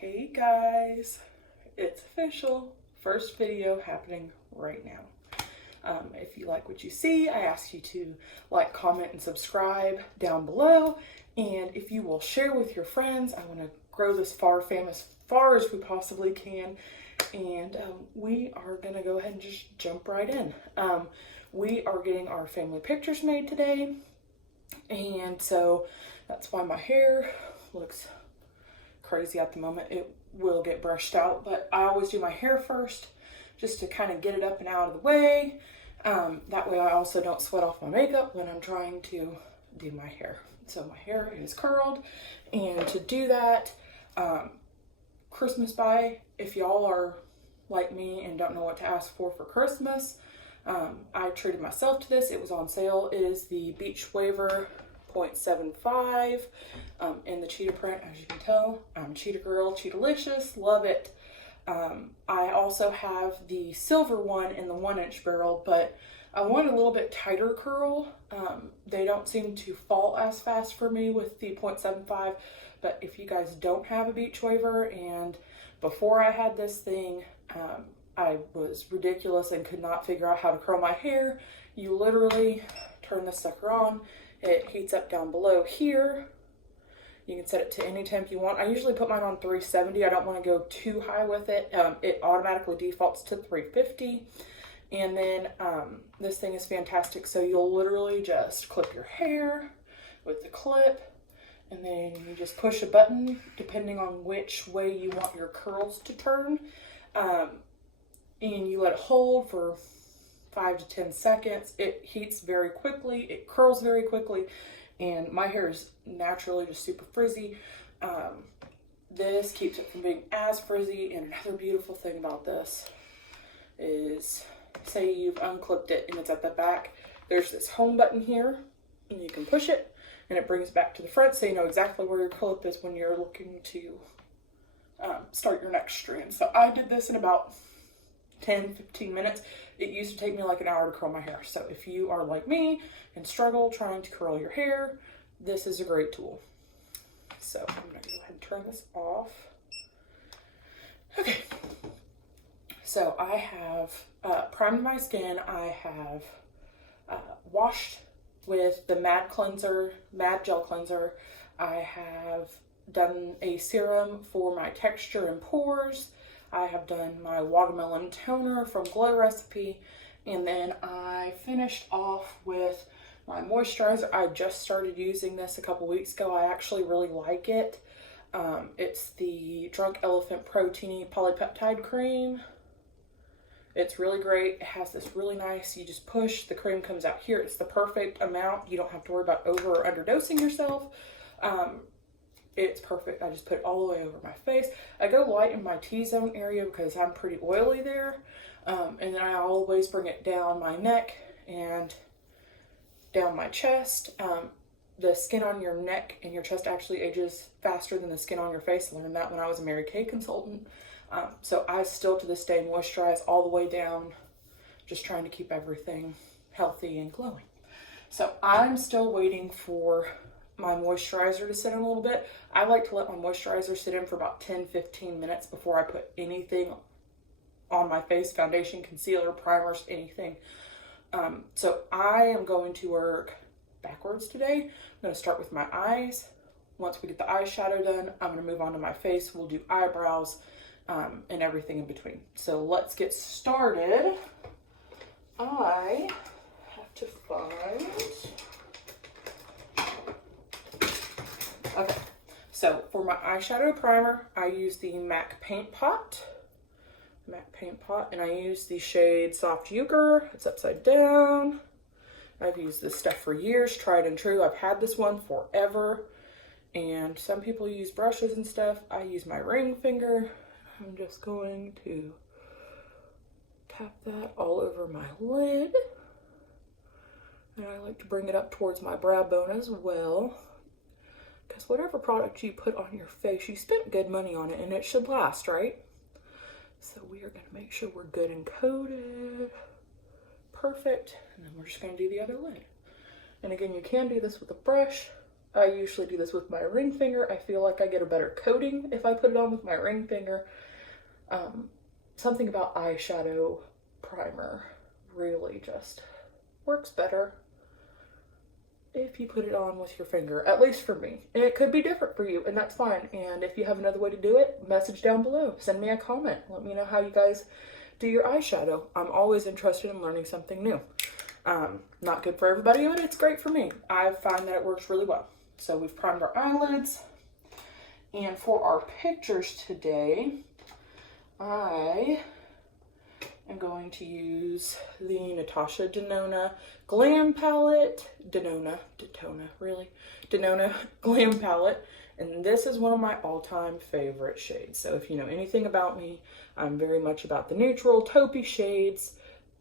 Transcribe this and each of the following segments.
Hey guys, it's official. First video happening right now. If you like what you see, I ask you to like, comment, and subscribe down below. And if you will share with your friends, I want to grow this fam as far as we possibly can. And we are going to go ahead and just jump right in. We are getting our family pictures made today. And so that's why my hair looks crazy at the moment. It will get brushed out, but I always do my hair first just to kind of get it up and out of the way. That way I also don't sweat off my makeup when I'm trying to do my hair. So my hair is curled, and to do that, Christmas buy, if y'all are like me and don't know what to ask for Christmas, I treated myself to this. It was on sale. It is the Beach Waver 0.75 in the cheetah print. As you can tell, I'm a cheetah girl, cheetah-licious, love it. I also have the silver one in the 1-inch barrel, but I want a little bit tighter curl. They don't seem to fall as fast for me with the 0.75, but if you guys don't have a Beach Waver, and before I had this thing, I was ridiculous and could not figure out how to curl my hair. You literally turn this sucker on. It heats up down below here. You can set it to any temp you want. I usually put mine on 370. I don't want to go too high with it. It automatically defaults to 350. And then this thing is fantastic. So you'll literally just clip your hair with the clip, and then you just push a button depending on which way you want your curls to turn. And you let it hold for 5 to 10 seconds. It heats very quickly, it curls very quickly, and my hair is naturally just super frizzy. This keeps it from being as frizzy. And another beautiful thing about this is, say you've unclipped it and it's at the back, there's this home button here, and you can push it and it brings it back to the front, so you know exactly where your clip is when you're looking to start your next strand. So I did this in about 10-15 minutes. It used to take me like an hour to curl my hair. So if you are like me and struggle trying to curl your hair, this is a great tool. So I'm gonna go ahead and turn this off. Okay, so I have primed my skin. I have washed with the Mad Gel Cleanser. I have done a serum for my texture and pores. I have done my watermelon toner from Glow Recipe, and then I finished off with my moisturizer. I just started using this a couple weeks ago. I actually really like it. It's the Drunk Elephant Protein Polypeptide Cream. It's really great. It has this really nice, you just push, the cream comes out here. It's the perfect amount. You don't have to worry about over or underdosing yourself. It's perfect. I just put it all the way over my face. I go light in my T-zone area because I'm pretty oily there. And then I always bring it down my neck and down my chest. The skin on your neck and your chest actually ages faster than the skin on your face. I learned that when I was a Mary Kay consultant. So I still to this day moisturize all the way down, just trying to keep everything healthy and glowing. So I'm still waiting for my moisturizer to sit in a little bit. I like to let my moisturizer sit in for about 10-15 minutes before I put anything on my face, foundation, concealer, primers, anything. So I am going to work backwards today. I'm going to start with my eyes. Once we get the eyeshadow done, I'm going to move on to my face. We'll do eyebrows and everything in between. So let's get started. I have to find... Okay, so for my eyeshadow primer, I use the MAC Paint Pot, and I use the shade Soft Euchre. It's upside down. I've used this stuff for years, tried and true. I've had this one forever, and some people use brushes and stuff. I use my ring finger. I'm just going to tap that all over my lid, and I like to bring it up towards my brow bone as well. Because whatever product you put on your face, you spent good money on it, and it should last, right? So we are going to make sure we're good and coated. Perfect. And then we're just going to do the other lid. And again, you can do this with a brush, I usually do this with my ring finger. I feel like I get a better coating if I put it on with my ring finger. Something about eyeshadow primer really just works better if you put it on with your finger, at least for me. And it could be different for you, and that's fine. And if you have another way to do it, message down below. Send me a comment. Let me know how you guys do your eyeshadow. I'm always interested in learning something new. Not good for everybody, but it's great for me. I find that it works really well. So we've primed our eyelids. And for our pictures today, I am going to use the Natasha Denona Glam Palette. Denona Glam Palette. And this is one of my all-time favorite shades. So if you know anything about me, I'm very much about the neutral, taupey shades,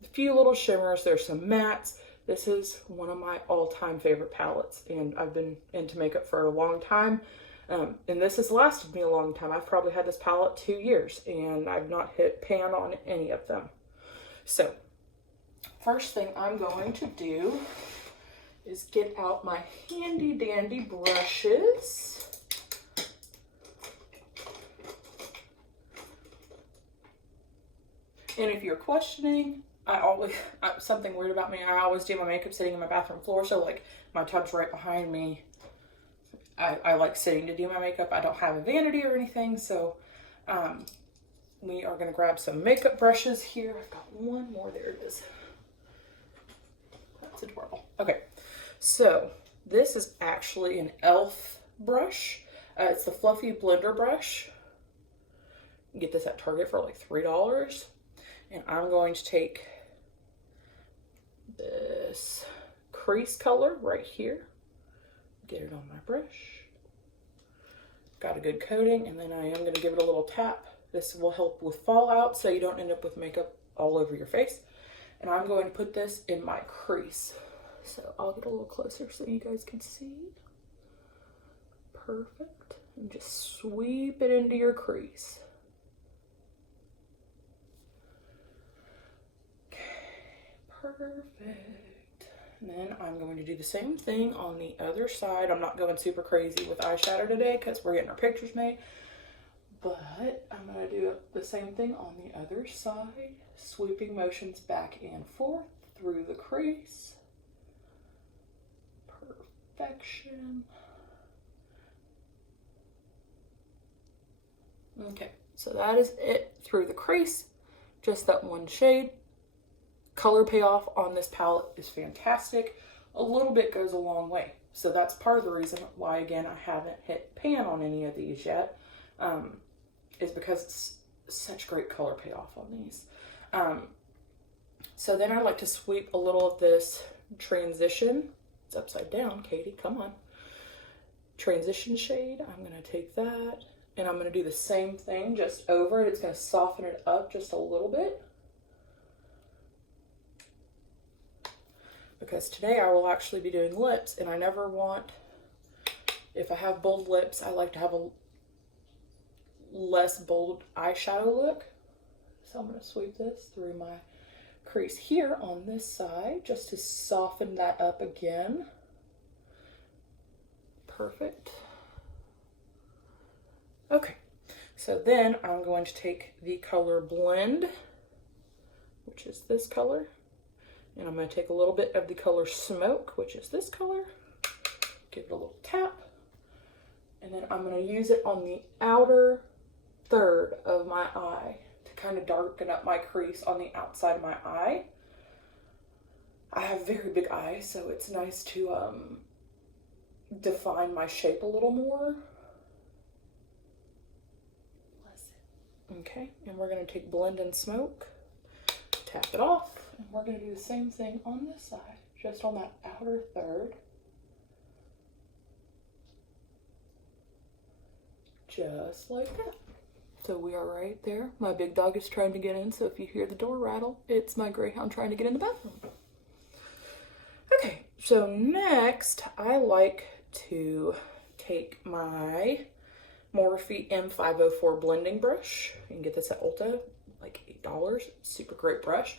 a few little shimmers, there's some mattes. This is one of my all-time favorite palettes, and I've been into makeup for a long time. And this has lasted me a long time. I've probably had this palette 2 years, and I've not hit pan on any of them. So, first thing I'm going to do is get out my handy dandy brushes. And if you're questioning, something weird about me, I always do my makeup sitting in my bathroom floor, so like my tub's right behind me. I like sitting to do my makeup. I don't have a vanity or anything, so we are gonna grab some makeup brushes here. I've got one more, there it is. That's adorable. Okay, so this is actually an e.l.f. brush. It's the Fluffy Blender brush. You get this at Target for like $3. And I'm going to take this crease color right here, get it on my brush. Got a good coating, and then I am going to give it a little tap. This will help with fallout so you don't end up with makeup all over your face. And I'm going to put this in my crease. So I'll get a little closer so you guys can see. Perfect. And just sweep it into your crease. Perfect. And then I'm going to do the same thing on the other side. I'm not going super crazy with eyeshadow today because we're getting our pictures made. But I'm going to do the same thing on the other side. Sweeping motions back and forth through the crease. Perfection. Okay, so that is it through the crease. Just that one shade. Color payoff on this palette is fantastic. A little bit goes a long way. So that's part of the reason why, again, I haven't hit pan on any of these yet, is because it's such great color payoff on these. So then I like to sweep a little of this transition. It's upside down, Katie, come on. Transition shade, I'm gonna take that, and I'm gonna do the same thing just over it. It's gonna soften it up just a little bit. Because today I will actually be doing lips, and I never want, if I have bold lips, I like to have a less bold eyeshadow look. So I'm going to sweep this through my crease here on this side just to soften that up again. Perfect. Okay, so then I'm going to take the color Blend, which is this color. And I'm going to take a little bit of the color Smoke, which is this color. Give it a little tap. And then I'm going to use it on the outer third of my eye to kind of darken up my crease on the outside of my eye. I have very big eyes, so it's nice to define my shape a little more. Okay, and we're going to take Blend and Smoke, tap it off. And we're going to do the same thing on this side, just on that outer third. Just like that. So we are right there. My big dog is trying to get in, so if you hear the door rattle, it's my greyhound trying to get in the bathroom. Okay, so next I like to take my Morphe M504 blending brush. You can get this at Ulta, like $8. Super great brush.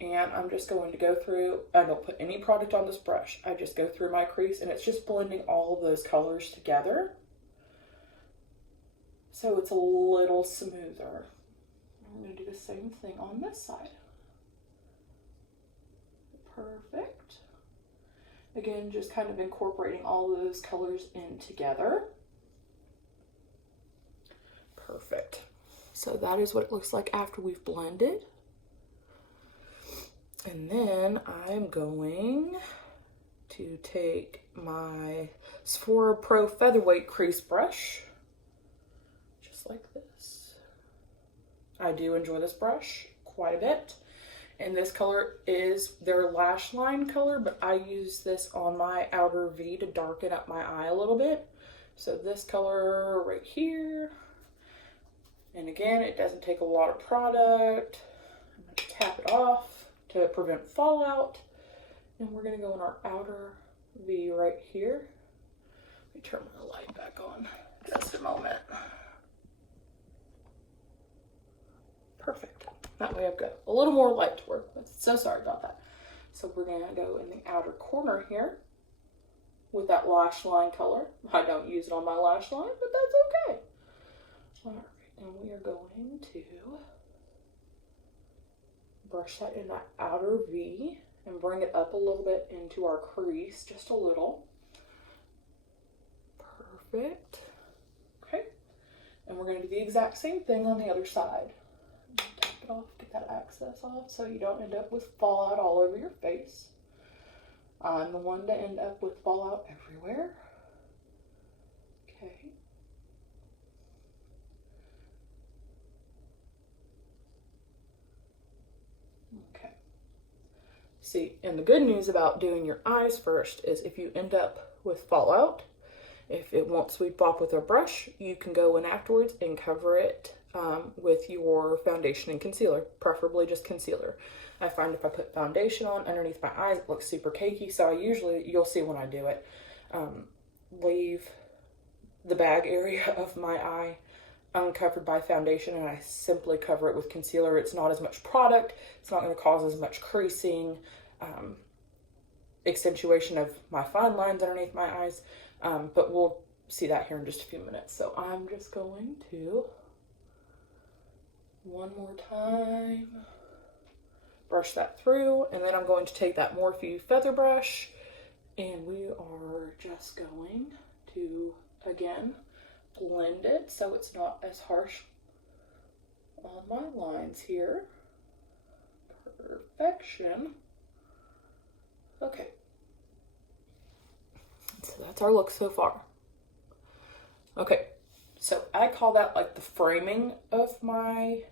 And I'm just going to go through, I don't put any product on this brush. I just go through my crease and it's just blending all of those colors together. So it's a little smoother. I'm going to do the same thing on this side. Perfect. Again, just kind of incorporating all of those colors in together. Perfect. So that is what it looks like after we've blended. And then I'm going to take my Sephora Pro Featherweight crease brush, just like this. I do enjoy this brush quite a bit. And this color is their lash line color, but I use this on my outer V to darken up my eye a little bit. So this color right here. And again, it doesn't take a lot of product. I'm going to tap it off to prevent fallout. And we're going to go in our outer V right here. Let me turn my light back on just a moment. Perfect. That way I've got a little more light to work with. So sorry about that. So we're going to go in the outer corner here with that lash line color. I don't use it on my lash line, but that's okay. All right, and we are going to brush that in that outer V and bring it up a little bit into our crease, just a little. Perfect. Okay, and we're going to do the exact same thing on the other side. Tap it off, get that excess off so you don't end up with fallout all over your face. I'm the one to end up with fallout everywhere. Okay. Okay. See, and the good news about doing your eyes first is if you end up with fallout, if it won't sweep off with a brush, you can go in afterwards and cover it with your foundation and concealer, preferably just concealer. I find if I put foundation on underneath my eyes, it looks super cakey, so I usually, you'll see when I do it, leave the bag area of my eye uncovered by foundation, and I simply cover it with concealer. It's not as much product, it's not going to cause as much creasing, accentuation of my fine lines underneath my eyes, but we'll see that here in just a few minutes. So I'm just going to, one more time, brush that through, and then I'm going to take that Morphe feather brush, and we are just going to, again, blend it so it's not as harsh on my lines here. Perfection. Okay. So that's our look so far. Okay, so I call that like the framing of my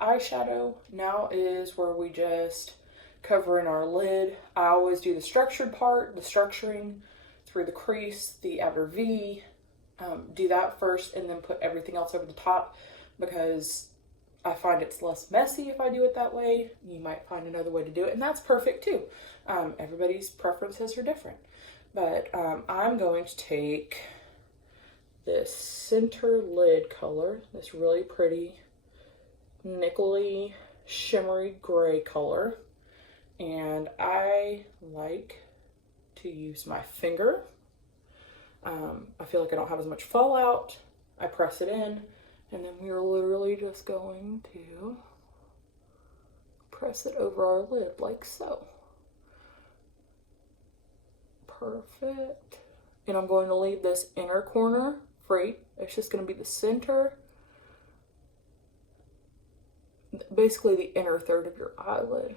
eyeshadow. Now is where we just cover in our lid. I always do the structured part, the structuring through the crease, the outer V. Do that first and then put everything else over the top because I find it's less messy if I do it that way. You might find another way to do it, and that's perfect too. Everybody's preferences are different. But I'm going to take this center lid color, this really pretty nickel-y shimmery gray color, and I like to use my finger. I feel like I don't have as much fallout. I press it in, and then we are literally just going to press it over our lid like so. Perfect. And I'm going to leave this inner corner free. It's just going to be the center, basically the inner third of your eyelid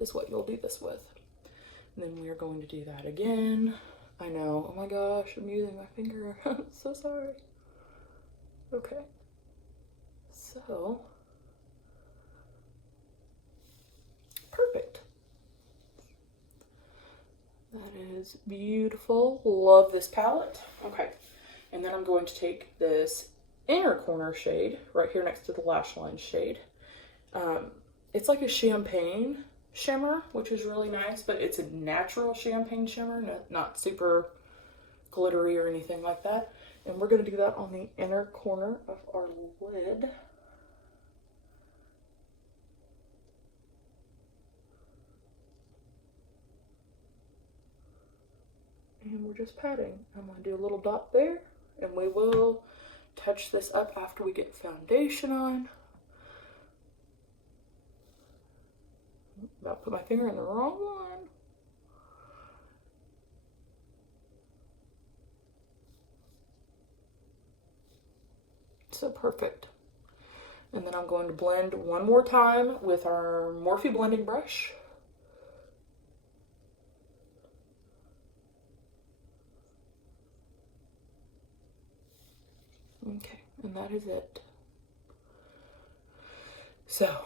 is what you'll do this with. And then we are going to do that again. I know, oh my gosh, I'm using my finger. I'm so sorry. Okay. So, perfect. That is beautiful. Love this palette. Okay. And then I'm going to take this inner corner shade right here next to the lash line shade. It's like a champagne shimmer, which is really nice, but it's a natural champagne shimmer, not super glittery or anything like that. And we're going to do that on the inner corner of our lid. And we're just patting. I'm going to do a little dot there, and we will touch this up after we get foundation on. About to put my finger in the wrong one. So perfect. And then I'm going to blend one more time with our Morphe blending brush. Okay, and that is it. So,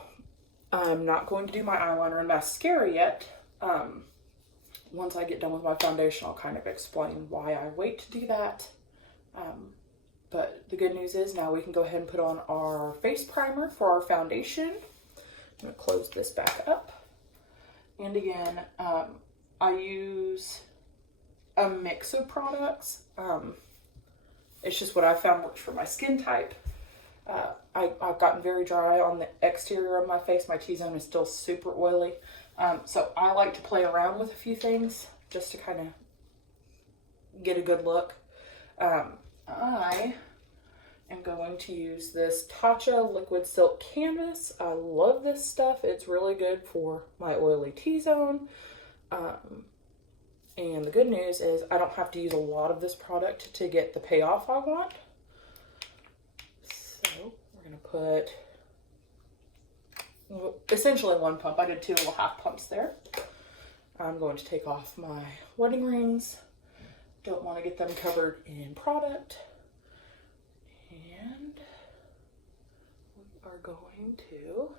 I'm not going to do my eyeliner and mascara yet. Once I get done with my foundation, I'll kind of explain why I wait to do that. But the good news is now we can go ahead and put on our face primer for our foundation. I'm going to close this back up. And again, I use a mix of products. It's just what I found works for my skin type. I've gotten very dry on the exterior of my face. My T-zone is still super oily. So I like to play around with a few things just to kind of get a good look. I am going to use this Tatcha Liquid Silk Canvas. I love this stuff. It's really good for my oily T-zone. And the good news is I don't have to use a lot of this product to get the payoff I want. So we're going to put essentially one pump. I did 2 little half pumps there. I'm going to take off my wedding rings. Don't want to get them covered in product. And we are going to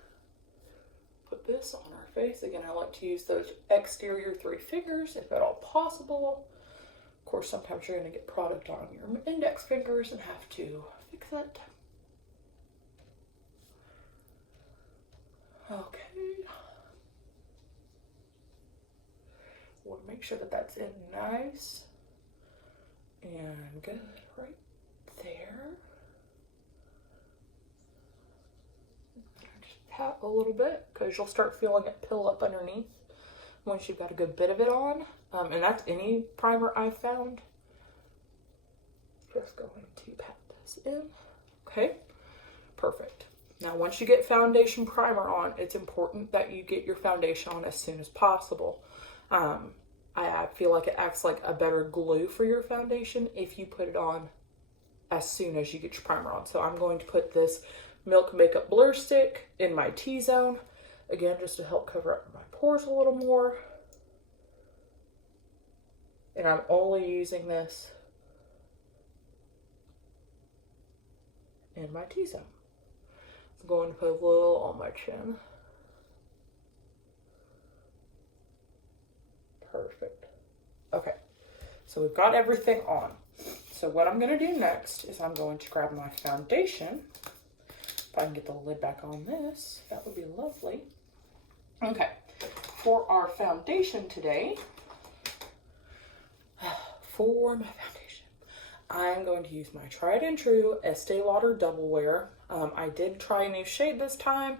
put this on our face. Again, I like to use those exterior 3 fingers if at all possible. Of course, sometimes you're going to get product on your index fingers and have to fix it. Okay. Want to make sure that that's in nice and good right there. Just pat a little bit because you'll start feeling it pill up underneath once you've got a good bit of it on. And that's any primer I've found. Just going to pat this in. Okay, perfect. Now once you get foundation primer on, it's important that you get your foundation on as soon as possible. I feel like it acts like a better glue for your foundation if you put it on as soon as you get your primer on. So I'm going to put this Milk Makeup Blur Stick in my T-zone. Again, just to help cover up my pores a little more. And I'm only using this in my T-zone. I'm going to put a little on my chin. Perfect. Okay, so we've got everything on. So what I'm going to do next is I'm going to grab my foundation. If I can get the lid back on this, that would be lovely. Okay, for our foundation today, for my foundation, I'm going to use my tried and true Estee Lauder Double Wear. I did try a new shade this time.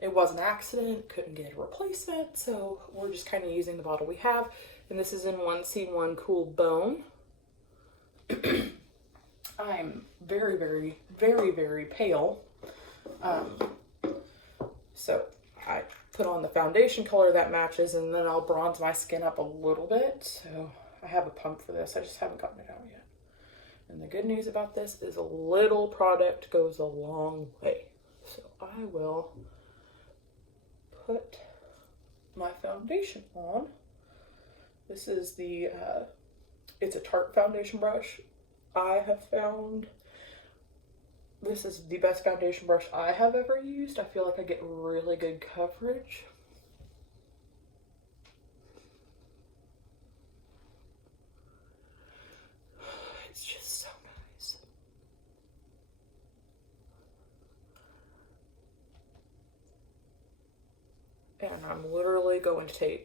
It was an accident, couldn't get a replacement, so we're just kind of using the bottle we have. And this is in 1C1 Cool Bone. I'm very, very, very, very pale. So I put on the foundation color that matches, and then I'll bronze my skin up a little bit. So I have a pump for this. I just haven't gotten it out yet. And the good news about this is a little product goes a long way. So I will put my foundation on. This is the, it's a Tarte foundation brush. I have found this is the best foundation brush I have ever used. I feel like I get really good coverage. It's just so nice. And I'm literally going to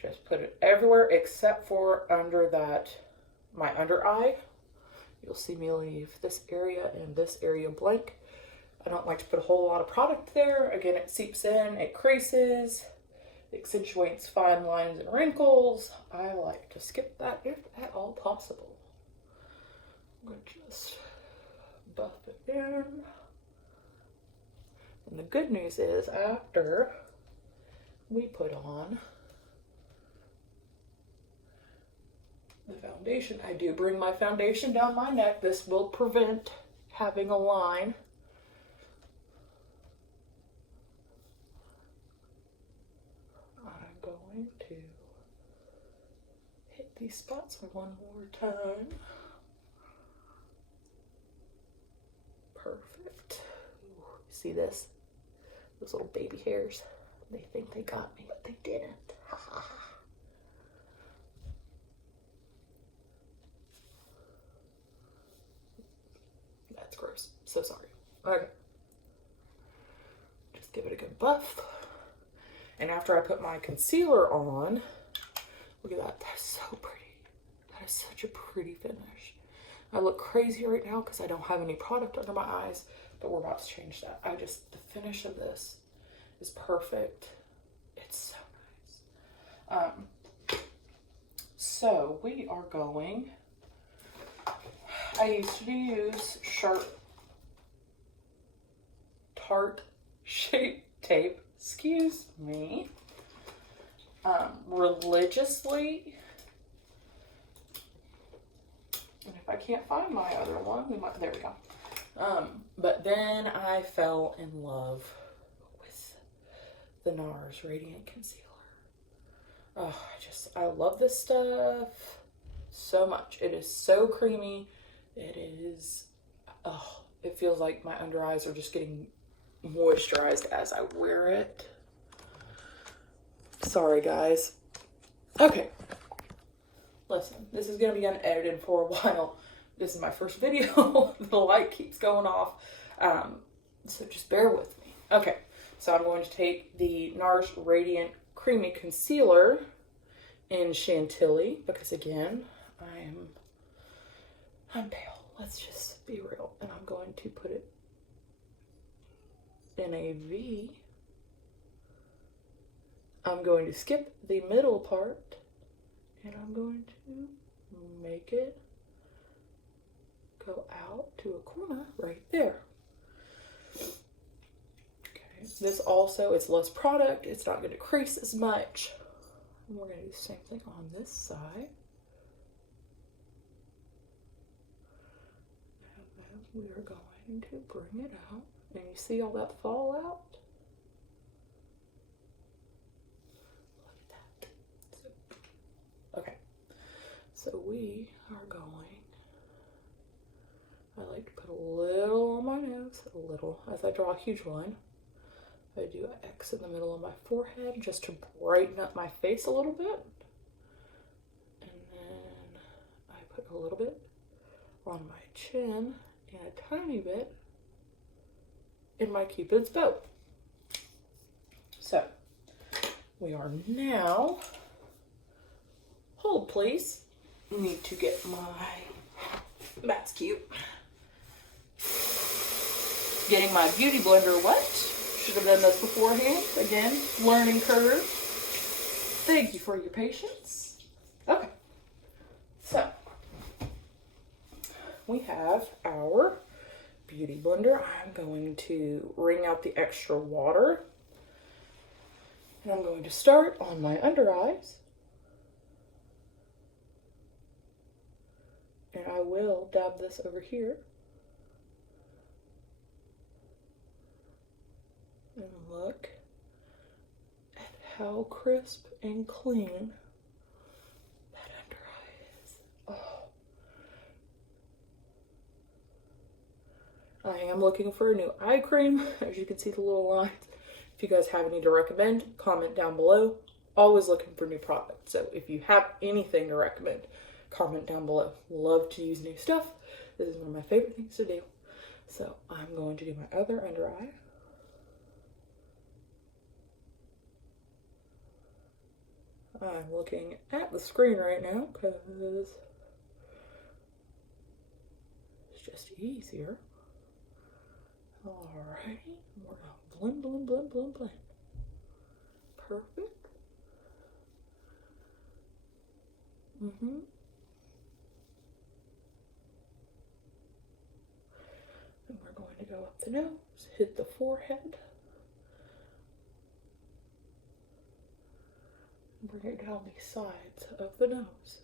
just put it everywhere except for under that, my under eye. You'll see me leave this area and this area blank. I don't like to put a whole lot of product there. Again, it seeps in, it creases, accentuates fine lines and wrinkles. I like to skip that if at all possible. I'm going to just buff it in. And the good news is, after we put on the foundation, I do bring my foundation down my neck. This will prevent having a line. I'm going to hit these spots one more time. Perfect. Ooh, see this? Those little baby hairs. They think they got me, but they didn't. That's gross. So sorry. Okay. Just give it a good buff. And after I put my concealer on, look at that. That's so pretty. That is such a pretty finish. I look crazy right now because I don't have any product under my eyes, but we're about to change that. The finish of this is perfect. It's so nice. So we are going, I used to use Tarte Shape Tape, excuse me, religiously. And if I can't find my other one, there we go. But then I fell in love with the NARS Radiant Concealer. Oh, I love this stuff so much. It is so creamy. It is, it feels like my under eyes are just getting moisturized as I wear it. Sorry, guys. Okay. Listen, this is going to be unedited for a while. This is my first video. The light keeps going off. So just bear with me. Okay, so I'm going to take the NARS Radiant Creamy Concealer in Chantilly because, again, I'm pale. Let's just be real. And I'm going to put it in a V. I'm going to skip the middle part. And I'm going to make it go out to a corner right there. Okay, this also, it's less product. It's not going to crease as much. And we're going to do the same thing on this side. And then we are going to bring it out. And you see all that fallout? Okay, so we are going, I like to put a little on my nose, a little, as I draw a huge line. I do an X in the middle of my forehead just to brighten up my face a little bit. And then I put a little bit on my chin and a tiny bit in my Cupid's bow. So, we are now, hold please, need to get that's cute. Getting my beauty blender wet. Should have done this beforehand. Again, learning curve. Thank you for your patience. Okay, so we have our beauty blender. I'm going to wring out the extra water. And I'm going to start on my under eyes. And I will dab this over here. And look at how crisp and clean that under eye is. Oh. I am looking for a new eye cream. As you can see the little lines. If you guys have any to recommend, comment down below. Always looking for new products. So if you have anything to recommend, comment down below. Love to use new stuff. This is one of my favorite things to do. So I'm going to do my other under eye. I'm looking at the screen right now because it's just easier. Alrighty, we're gonna blend, blend, blend, blend, blend. Perfect. And we're going to go up the nose, hit the forehead, and bring it down the sides of the nose.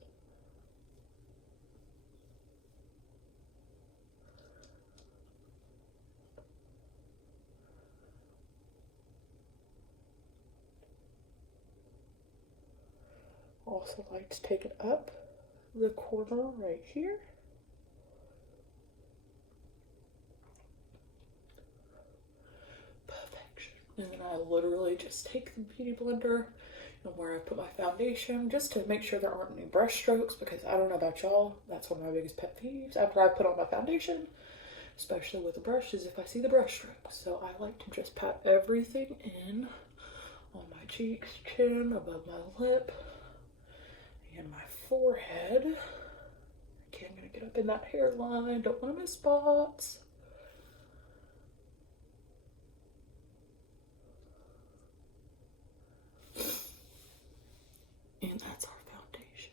Also like to take it up the corner right here. Perfection. And then I literally just take the Beauty Blender and where I put my foundation just to make sure there aren't any brush strokes, because I don't know about y'all, that's one of my biggest pet peeves after I put on my foundation, especially with the brush, is if I see the brush strokes. So I like to just pat everything in on my cheeks, chin, above my lip, and my forehead. Okay, I'm gonna get up in that hairline, don't want to miss spots. And that's our foundation.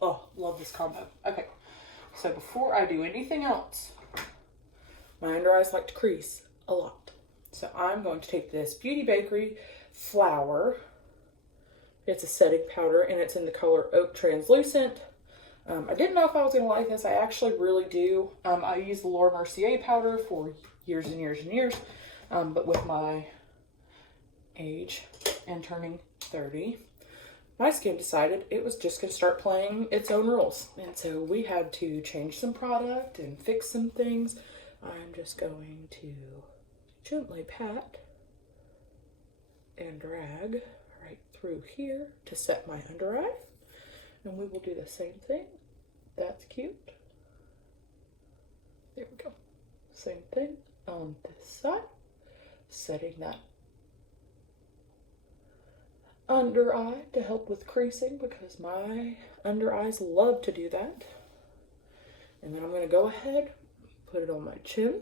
Oh, love this combo. Okay, so before I do anything else, my under eyes like to crease a lot. So I'm going to take this Beauty Bakery Flower. It's a setting powder and it's in the color Oak Translucent. I didn't know if I was going to like this. I actually really do. I used the Laura Mercier powder for years and years and years. But with my age and turning 30, my skin decided it was just going to start playing its own rules. And so we had to change some product and fix some things. I'm just going to gently pat and drag right through here to set my under eye. And we will do the same thing. That's cute. There we go. Same thing on this side. Setting that under eye to help with creasing, because my under eyes love to do that. And then I'm going to go ahead, put it on my chin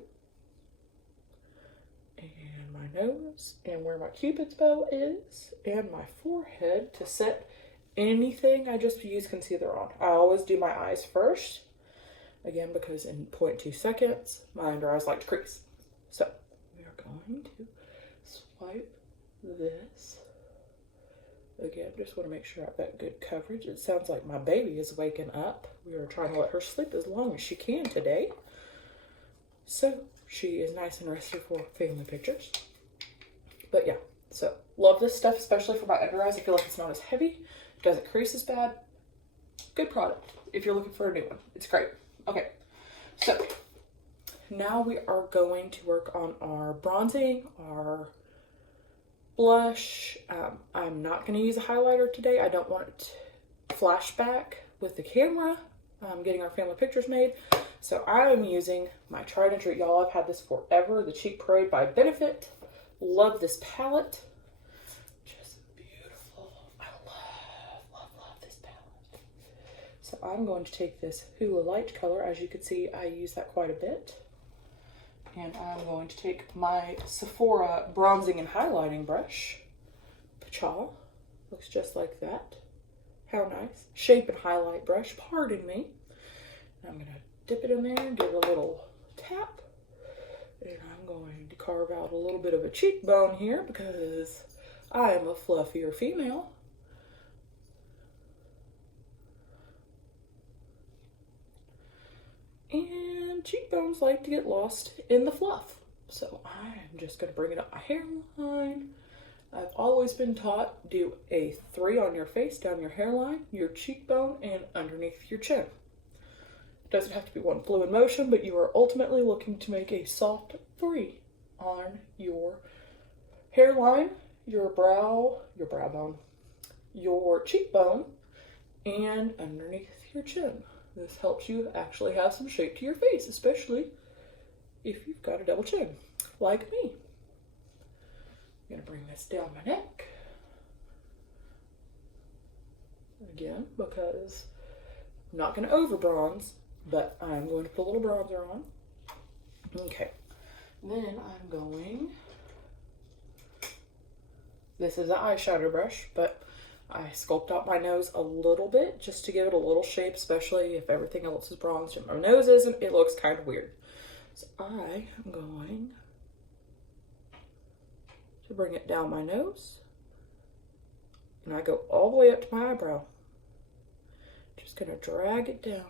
and my nose and where my Cupid's bow is and my forehead to set anything I just use concealer on. I always do my eyes first, again, because in 0.2 seconds, my under eyes like to crease. So we are going to swipe this. Again, just want to make sure I've got good coverage. It sounds like my baby is waking up. We are trying to let her sleep as long as she can today, so she is nice and rested for family pictures. But yeah, so love this stuff, especially for my under eyes. I feel like it's not as heavy, doesn't crease as bad. Good product if you're looking for a new one. It's great. Okay, so now we are going to work on our bronzing, our blush. I'm not going to use a highlighter today. I don't want it flashback with the camera. I'm getting our family pictures made. So I'm using my tried and true, y'all, I've had this forever, the Cheek Parade by Benefit. Love this palette. Just beautiful. I love this palette. So I'm going to take this Hoola Light color. As you can see, I use that quite a bit. And I'm going to take my Sephora bronzing and highlighting brush. Pacha. Looks just like that. How nice. Shape and highlight brush, pardon me. And I'm going to dip it in there and give it a little tap. And I'm going to carve out a little bit of a cheekbone here because I am a fluffier female. And cheekbones like to get lost in the fluff. So I'm just going to bring it up my hairline. I've always been taught, do a 3 on your face, down your hairline, your cheekbone, and underneath your chin. It doesn't have to be one fluid motion, but you are ultimately looking to make a soft 3 on your hairline, your brow bone, your cheekbone, and underneath your chin. This helps you actually have some shape to your face, especially if you've got a double chin, like me. I'm going to bring this down my neck. Again, because I'm not going to over bronze, but I'm going to put a little bronzer on. Okay. Then I'm going, this is an eyeshadow brush, but I sculpt out my nose a little bit just to give it a little shape, especially if everything else is bronzed and my nose isn't. It looks kind of weird. So I am going to bring it down my nose, and I go all the way up to my eyebrow. Just gonna drag it down.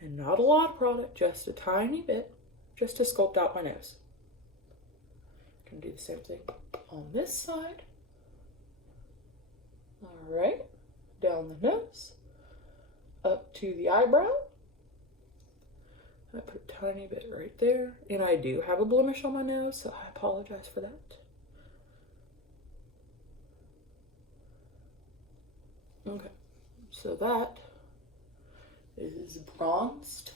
And not a lot of product, just a tiny bit, just to sculpt out my nose. Gonna do the same thing on this side. All right, down the nose, up to the eyebrow. I put a tiny bit right there, and I do have a blemish on my nose, so I apologize for that. Okay, so that is bronzed.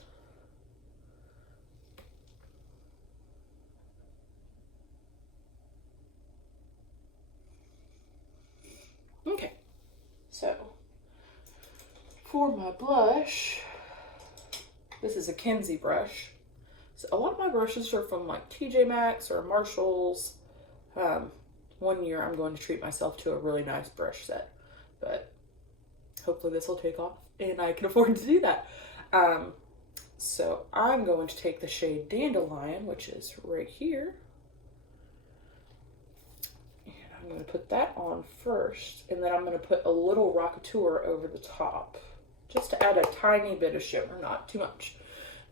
Okay, so for my blush, this is a Kenzie brush. So a lot of my brushes are from like TJ Maxx or Marshalls. One year I'm going to treat myself to a really nice brush set, but hopefully this will take off and I can afford to do that. So I'm going to take the shade Dandelion, which is right here. I'm going to put that on first, and then I'm going to put a little Rockateur over the top, just to add a tiny bit of shimmer, not too much.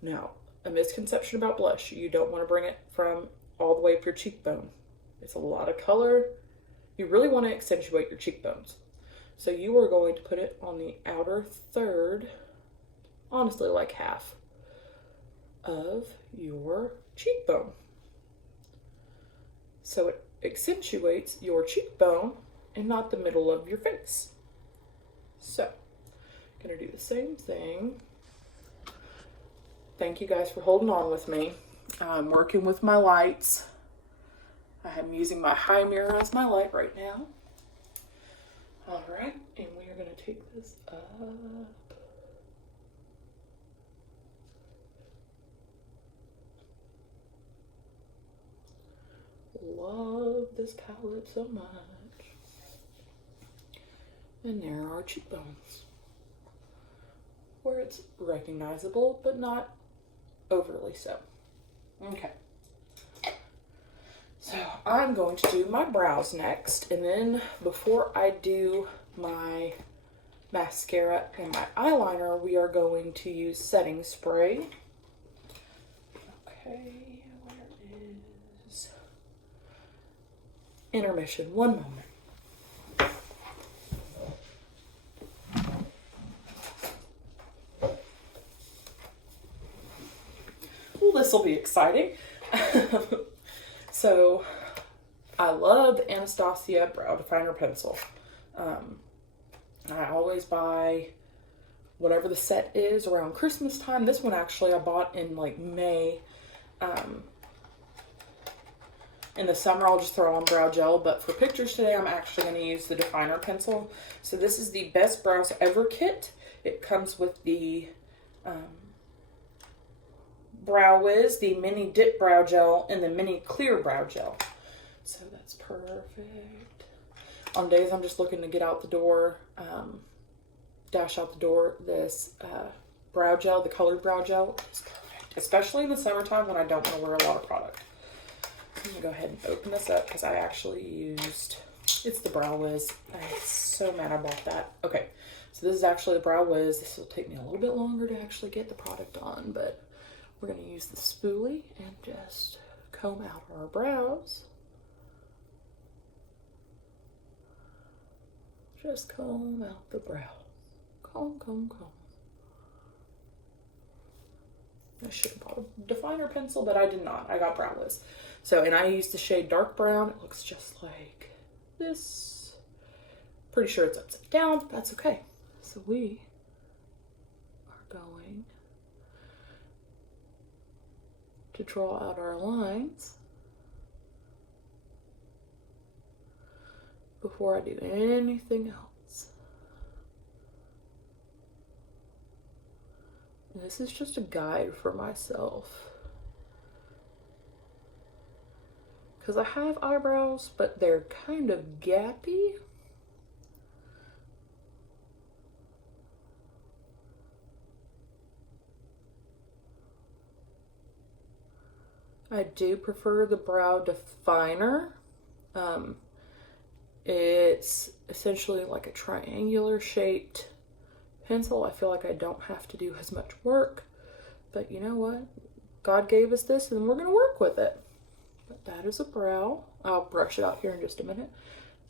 Now, a misconception about blush, you don't want to bring it from all the way up your cheekbone. It's a lot of color. You really want to accentuate your cheekbones. So you are going to put it on the outer third, honestly like half, of your cheekbone. So it accentuates your cheekbone and not the middle of your face. So, I'm gonna do the same thing. Thank you guys for holding on with me. I'm working with my lights. I am using my high mirror as my light right now. All right, and we are gonna take this up. Love this palette so much. And there are our cheekbones, where it's recognizable, but not overly so. Okay. So I'm going to do my brows next, and then before I do my mascara and my eyeliner, we are going to use setting spray. Okay. Intermission, 1 moment. Well, this will be exciting. So, I love the Anastasia Brow Definer Pencil. I always buy whatever the set is around Christmas time. This one actually I bought in like May. In the summer, I'll just throw on brow gel, but for pictures today, I'm actually going to use the Definer Pencil. So this is the Best Brows Ever kit. It comes with the Brow Wiz, the Mini Dip Brow Gel, and the Mini Clear Brow Gel. So that's perfect. On days I'm just looking to get out the door, dash out the door, this brow gel, the colored brow gel, is perfect. Especially in the summertime when I don't want to wear a lot of product. I'm going to go ahead and open this up because I actually used, it's the Brow Wiz. I'm so mad I bought that. Okay, so this is actually the Brow Wiz. This will take me a little bit longer to actually get the product on, but we're going to use the spoolie and just comb out our brows. Just comb out the brow. Comb, comb, comb. I should have bought a definer pencil, but I did not. I got Brow Wiz. So, and I used the shade Dark Brown. It looks just like this. Pretty sure it's upside down, but that's okay. So we are going to draw out our lines before I do anything else. This is just a guide for myself. Because I have eyebrows, but they're kind of gappy. I do prefer the brow definer. It's essentially like a triangular shaped pencil. I feel like I don't have to do as much work, but you know what? God gave us this and we're going to work with it. But that is a brow. I'll brush it out here in just a minute.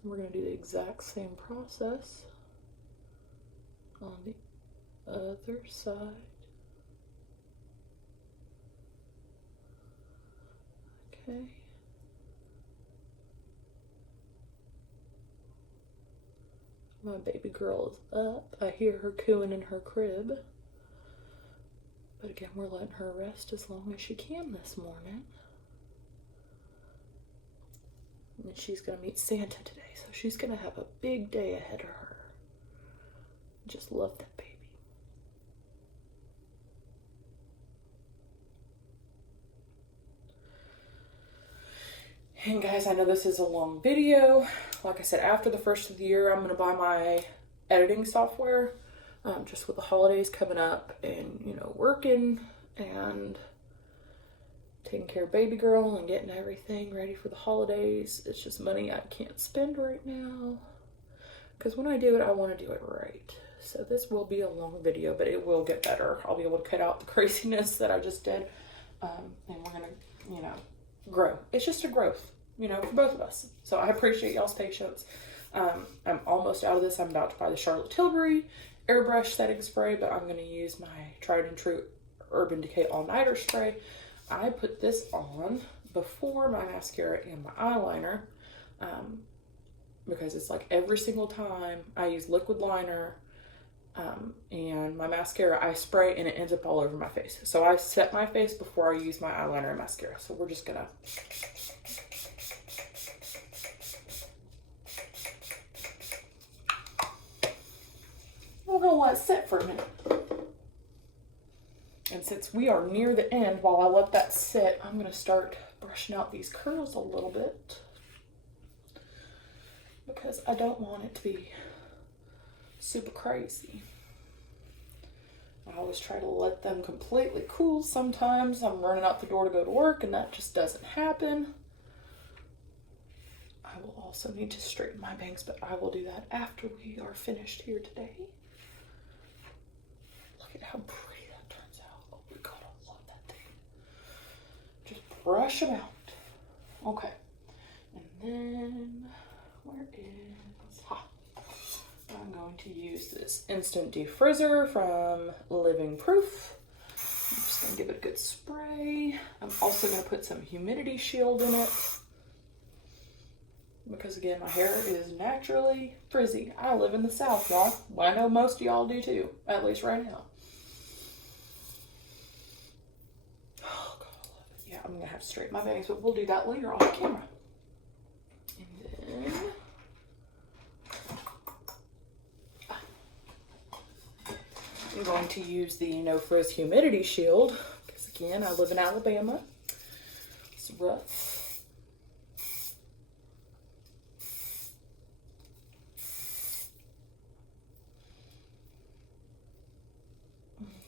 We're going to do the exact same process on the other side. Okay. My baby girl is up. I hear her cooing in her crib. But again, we're letting her rest as long as she can this morning. And she's going to meet Santa today, so she's going to have a big day ahead of her. Just love that baby. And guys, I know this is a long video. Like I said, after the first of the year, I'm going to buy my editing software. Just with the holidays coming up and, you know, working and taking care of baby girl and getting everything ready for the holidays. It's just money I can't spend right now. Because when I do it, I want to do it right. So this will be a long video, but it will get better. I'll be able to cut out the craziness that I just did. And we're going to, you know, grow. It's just a growth, you know, for both of us. So I appreciate y'all's patience. I'm almost out of this. I'm about to buy the Charlotte Tilbury airbrush setting spray, but I'm going to use my tried and true Urban Decay all-nighter spray. I put this on before my mascara and my eyeliner, because it's like every single time I use liquid liner and my mascara, I spray and it ends up all over my face. So I set my face before I use my eyeliner and mascara. So we're just gonna let it sit for a minute. And since we are near the end, while I let that sit, I'm gonna start brushing out these curls a little bit, because I don't want it to be super crazy. I always try to let them completely cool. Sometimes I'm running out the door to go to work and that just doesn't happen. I will also need to straighten my bangs, but I will do that after we are finished here today. Look at how pretty that turns out. Oh my God, I love that thing. Just brush them out. Okay. And then, where is, I'm going to use this Instant Defrizzer from Living Proof. I'm just going to give it a good spray. I'm also going to put some humidity shield in it, because again, my hair is naturally frizzy. I live in the South, y'all. Well, I know most of y'all do too, at least right now. Oh God, I love it. Yeah, I'm going to have to straighten my bangs, but we'll do that later on camera. And then I'm going to use the No Frizz Humidity Shield, because again, I live in Alabama. It's rough.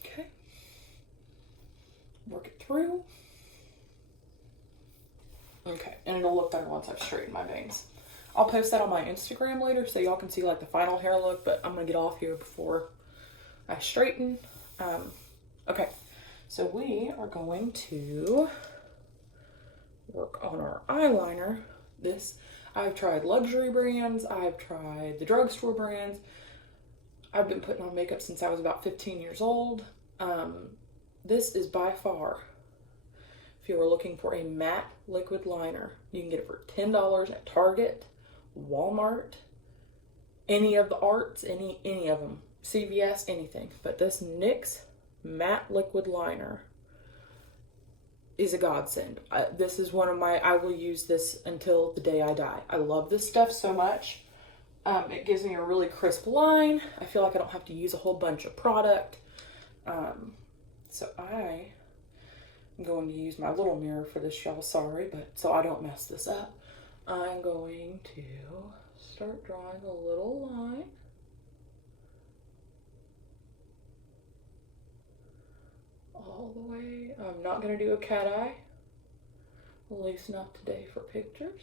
Okay. Work it through. Okay, and it'll look better once I've straightened my bangs. I'll post that on my Instagram later so y'all can see like the final hair look, but I'm going to get off here before I straighten. Okay, so we are going to work on our eyeliner. I've tried luxury brands, I've tried the drugstore brands. I've been putting on makeup since I was about 15 years old. This is by far, if you are looking for a matte liquid liner, you can get it for $10 at Target, Walmart, any of the arts, any of them. CVS, anything. But this NYX matte liquid liner is a godsend. This is one of my, I will use this until the day I die. I love this stuff so much. It gives me a really crisp line. I feel like I don't have to use a whole bunch of product. So I am going to use my little mirror for this, y'all. Sorry, but so I don't mess this up. I'm going to start drawing a little line. All the way. I'm not going to do a cat eye. At least not today for pictures.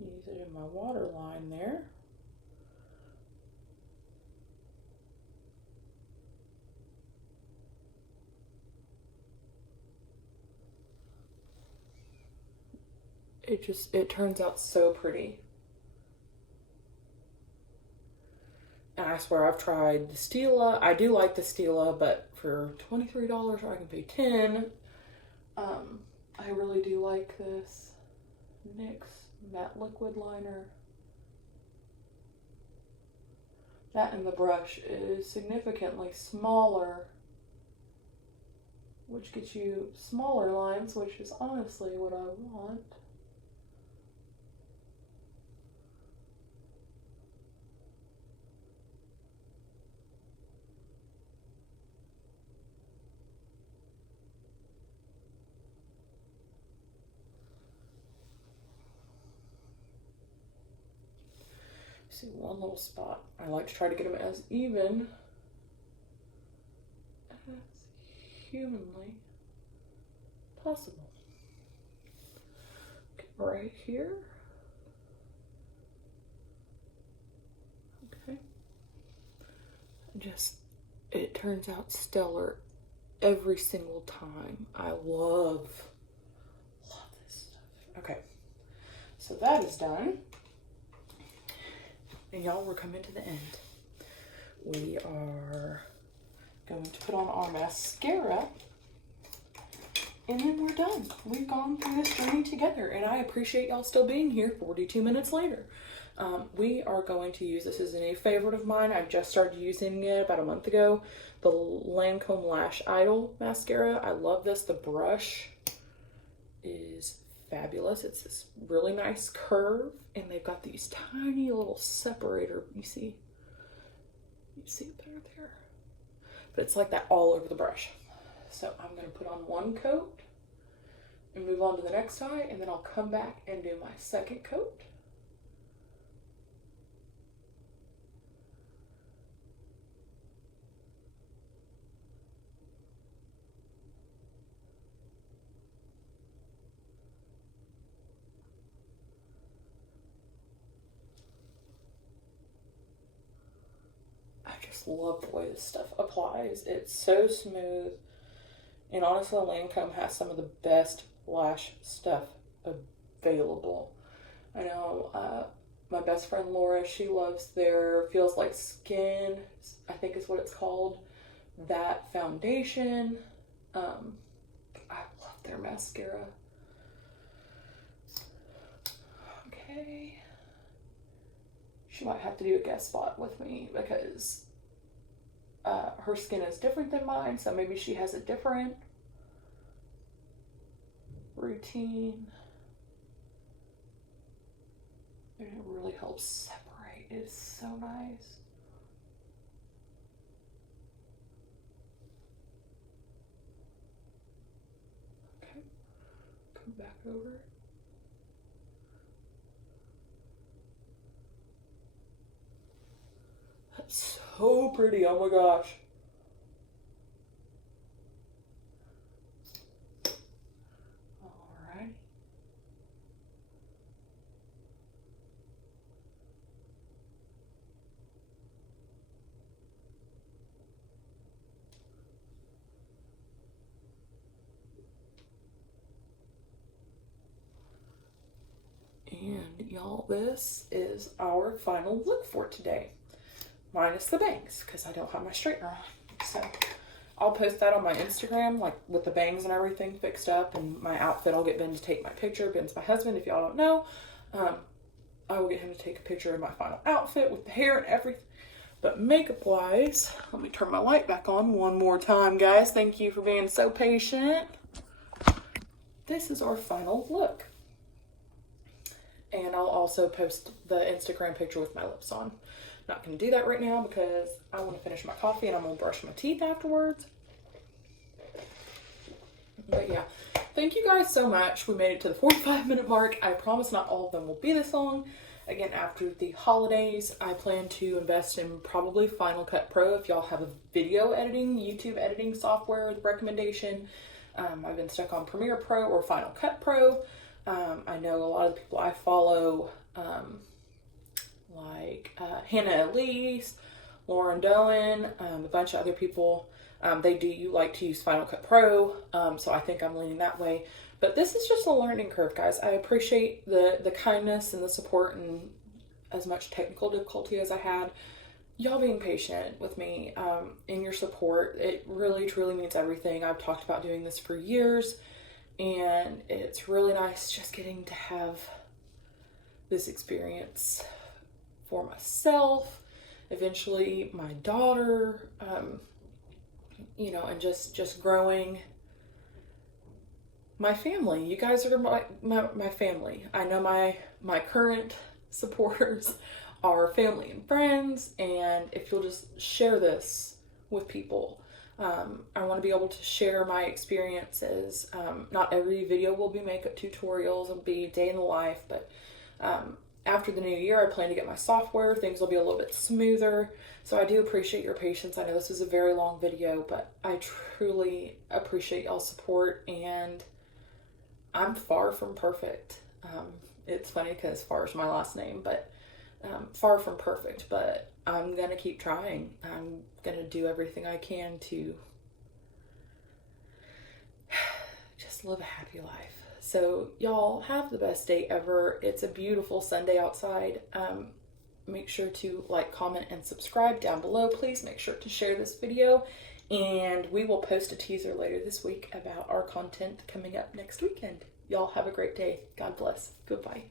Use it in my waterline there. It turns out so pretty. And I swear I've tried the Stila. I do like the Stila, but for $23 I can pay $10. I really do like this NYX matte liquid liner. That and the brush is significantly smaller, which gets you smaller lines, which is honestly what I want. See, one little spot. I like to try to get them as even as humanly possible. Okay, right here. Okay. It turns out stellar every single time. I love this stuff. Okay, so that is done. And y'all, we're coming to the end. We are going to put on our mascara, and then we're done. We've gone through this journey together, and I appreciate y'all still being here 42 minutes later. We are going to use, this is a new favorite of mine. I just started using it about a month ago. The Lancome Lash Idol mascara. I love this. The brush is fabulous. It's this really nice curve, and they've got these tiny little separator. You see it better there, but it's like that all over the brush. So I'm going to put on one coat and move on to the next eye, and then I'll come back and do my second coat. Love the way this stuff applies. It's so smooth, and honestly, Lancome has some of the best lash stuff available. I know my best friend Laura, she loves their Feels Like Skin, I think is what it's called, that foundation. I love their mascara. Okay, she might have to do a guest spot with me because her skin is different than mine, so maybe she has a different routine. And it really helps separate. It is so nice. Okay, come back over. That's so pretty, oh my gosh. Alright. And y'all, this is our final look for today. Minus the bangs, because I don't have my straightener on. So I'll post that on my Instagram, like with the bangs and everything fixed up, and my outfit. I'll get Ben to take my picture. Ben's my husband, if y'all don't know. I will get him to take a picture of my final outfit with the hair and everything. But makeup wise, let me turn my light back on one more time, guys. Thank you for being so patient. This is our final look. And I'll also post the Instagram picture with my lips on. Not going to do that right now because I want to finish my coffee and I'm going to brush my teeth afterwards. But yeah, thank you guys so much. We made it to the 45-minute mark. I promise not all of them will be this long. Again, after the holidays, I plan to invest in probably Final Cut Pro. If y'all have a video editing, YouTube editing software recommendation, I've been stuck on Premiere Pro or Final Cut Pro. I know a lot of the people I follow, like Hannah Elise, Lauren Doan, a bunch of other people, they do like to use Final Cut Pro, so I think I'm leaning that way. But this is just a learning curve, guys. I appreciate the kindness and the support and as much technical difficulty as I had. Y'all being patient with me in your support, it really, truly means everything. I've talked about doing this for years, and it's really nice just getting to have this experience for myself, eventually my daughter, you know, and just growing my family. You guys are my family. I know my current supporters are family and friends, and if you'll just share this with people, I want to be able to share my experiences. Not every video will be makeup tutorials and be day in the life, but after the new year, I plan to get my software. Things will be a little bit smoother. So I do appreciate your patience. I know this is a very long video, but I truly appreciate y'all's support, and I'm far from perfect. It's funny because far is my last name, but far from perfect, but I'm going to keep trying. I'm going to do everything I can to just live a happy life. So y'all have the best day ever. It's a beautiful Sunday outside. Make sure to like, comment, and subscribe down below. Please make sure to share this video, and we will post a teaser later this week about our content coming up next weekend. Y'all have a great day. God bless. Goodbye.